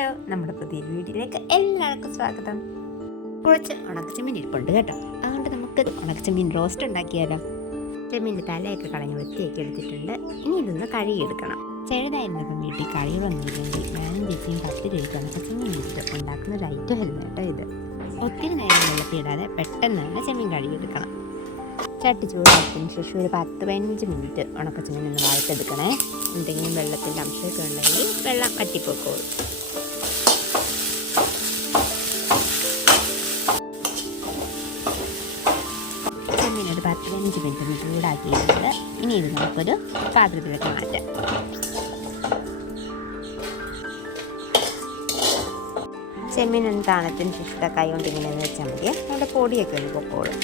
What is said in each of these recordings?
Hello നമ്മുടെ പുതിയ വീഡിയോയിലേക്ക് എല്ലാവർക്കും സ്വാഗതം. കുറച്ച് ഉണക്കച്ചമീൻ ഇരിപ്പുണ്ട് കേട്ടോ. അതുകൊണ്ട് നമുക്ക് ഉണക്കച്ചമീൻ റോസ്റ്റ് ഉണ്ടാക്കിയാലോ. ചെമ്മീന്റെ തലയൊക്കെ കളഞ്ഞ് വൃത്തിയൊക്കെ എടുത്തിട്ടുണ്ട്. ഇനി ഇതൊന്ന് കഴുകിയെടുക്കണം. ചെറുതായിരുന്നപ്പം വീട്ടിൽ കറികളൊന്നും വന്നില്ലെങ്കിൽ ഞാനും ചേച്ചിയും പത്ത് രൂപയ്ക്ക് ഉണക്കച്ചമീൻ ഇട്ടിട്ട് ഉണ്ടാക്കുന്ന ഒരു ഐറ്റം കേട്ടോ ഇത്. ഒത്തിരി നേരം വെള്ളത്തിയിടാതെ പെട്ടെന്ന് തന്നെ ചെമ്മീൻ കഴുകിയെടുക്കണം. ചട്ടി ചൂടാക്കിയതിന് ശേഷം ഒരു പത്ത് പതിനഞ്ച് മിനിറ്റ് ഉണക്കച്ചമീൻ ഒന്ന് വായിട്ടെടുക്കണേ എന്തെങ്കിലും വെള്ളത്തിന്റെ അംശമൊക്കെ ഉണ്ടെങ്കിൽ വെള്ളം വറ്റിപ്പോക്കോളും പതിനഞ്ച് മിനിറ്റ് ഒന്ന് ചൂടാക്കിയിട്ടുണ്ട്. ഇനി ഇത് നമുക്കൊരു പാത്രത്തിലേക്ക് മാറ്റാം. ചെമ്മീൻ ഒന്ന് താണത്തിന് ശേഷം കൈ കൊണ്ട് ഇങ്ങനെ ഒന്ന് വെച്ചാൽ മതി. നമ്മുടെ പൊടിയൊക്കെ ഒന്ന് പൊക്കോളും.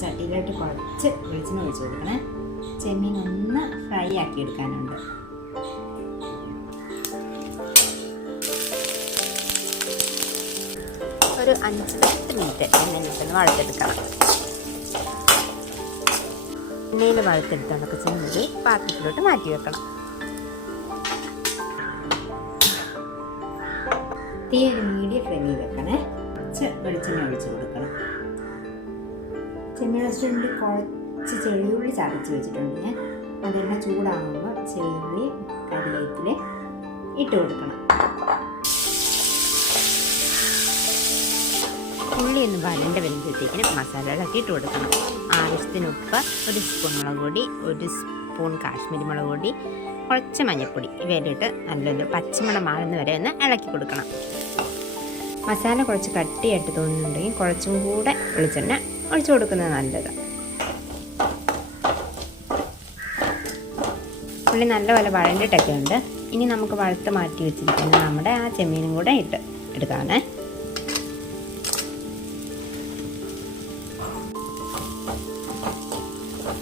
ചട്ടിയിലോട്ട് കുറച്ച് വെളിച്ചെണ്ണ ഒഴിച്ച് കൊടുക്കണേ. ചെമ്മീൻ ഒന്ന് ഫ്രൈ ആക്കി എടുക്കാനുണ്ട്. ഒരു അഞ്ച് പത്ത് മിനിറ്റ് എണ്ണയിലിട്ടൊന്ന് വറുത്തെടുക്കണം എണ്ണയിൽ വറുത്തെടുത്തതൊക്കെ ചെന്നത് പാത്രത്തിലോട്ട് മാറ്റി വെക്കണം. തീ ഒരു മീഡിയം ഫ്ലെയിമിൽ വെക്കണേ. കുറച്ച് വെളിച്ചെണ്ണ ഒഴിച്ച് കൊടുക്കണം. ചെമ്മീൻ റെസ്റ്റോറന്റിൽ കുറച്ച് ചെറിയുള്ളി ചതച്ച് വെച്ചിട്ടുണ്ട്. ഞാൻ അതെണ്ണ ചൂടാകുമ്പോൾ ചെറിയുള്ളി കരിയേപ്പിൽ ഇട്ട് കൊടുക്കണം. ഉള്ളി ഒന്ന് വരണ്ട വരുമ്പോഴത്തേക്കിന് മസാലകളൊക്കെ ഇട്ട് കൊടുക്കണം. ആവശ്യത്തിന് ഉപ്പ് ഒരു സ്പൂൺ മുളക് പൊടി ഒരു സ്പൂൺ കാശ്മീരി മുളക് പൊടി കുറച്ച് മഞ്ഞൾപ്പൊടി. ഇവയിലിട്ട് നല്ലൊരു പച്ചമുളക് മാറുന്ന വരെ ഒന്ന് ഇളക്കി കൊടുക്കണം. മസാല കുറച്ച് കട്ടിയായിട്ട് തോന്നുന്നുണ്ടെങ്കിൽ കുറച്ചും കൂടെ വെളിച്ചെണ്ണ ഒഴിച്ചു കൊടുക്കുന്നത് നല്ലത്. ഉള്ളി നല്ലപോലെ വഴണ്ടിട്ടൊക്കെ ഉണ്ട്. ഇനി നമുക്ക് വഴുത്ത് മാറ്റി വെച്ചിരിക്കുന്ന നമ്മുടെ ആ ചെമ്മീനും കൂടെ ഇട്ട് എടുക്കാമേ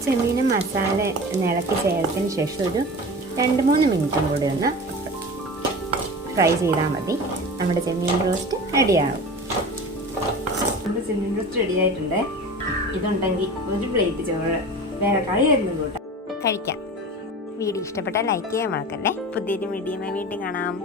ചെമ്മീനും മസാല ഇളക്കി ചേർത്തതിന് ശേഷം ഒരു രണ്ട് മൂന്ന് മിനിറ്റും കൂടി ഒന്ന് ഫ്രൈ ചെയ്താൽ മതി. നമ്മുടെ ചെമ്മീൻ റോസ്റ്റ് റെഡിയാകും നമ്മുടെ ചെമ്മീൻ റോസ്റ്റ് റെഡി ആയിട്ടുണ്ട്. ഇതുണ്ടെങ്കിൽ ഒരു പ്ലേറ്റ് ചോറ്. വേറെ കളിയായിരുന്നു കൂട്ടാം. കഴിക്കാം. വീഡിയോ ഇഷ്ടപ്പെട്ടാൽ ലൈക്ക് ചെയ്യാൻ മറക്കല്ലേ? പുതിയൊരു വീഡിയോയുമായി വീണ്ടും കാണാം.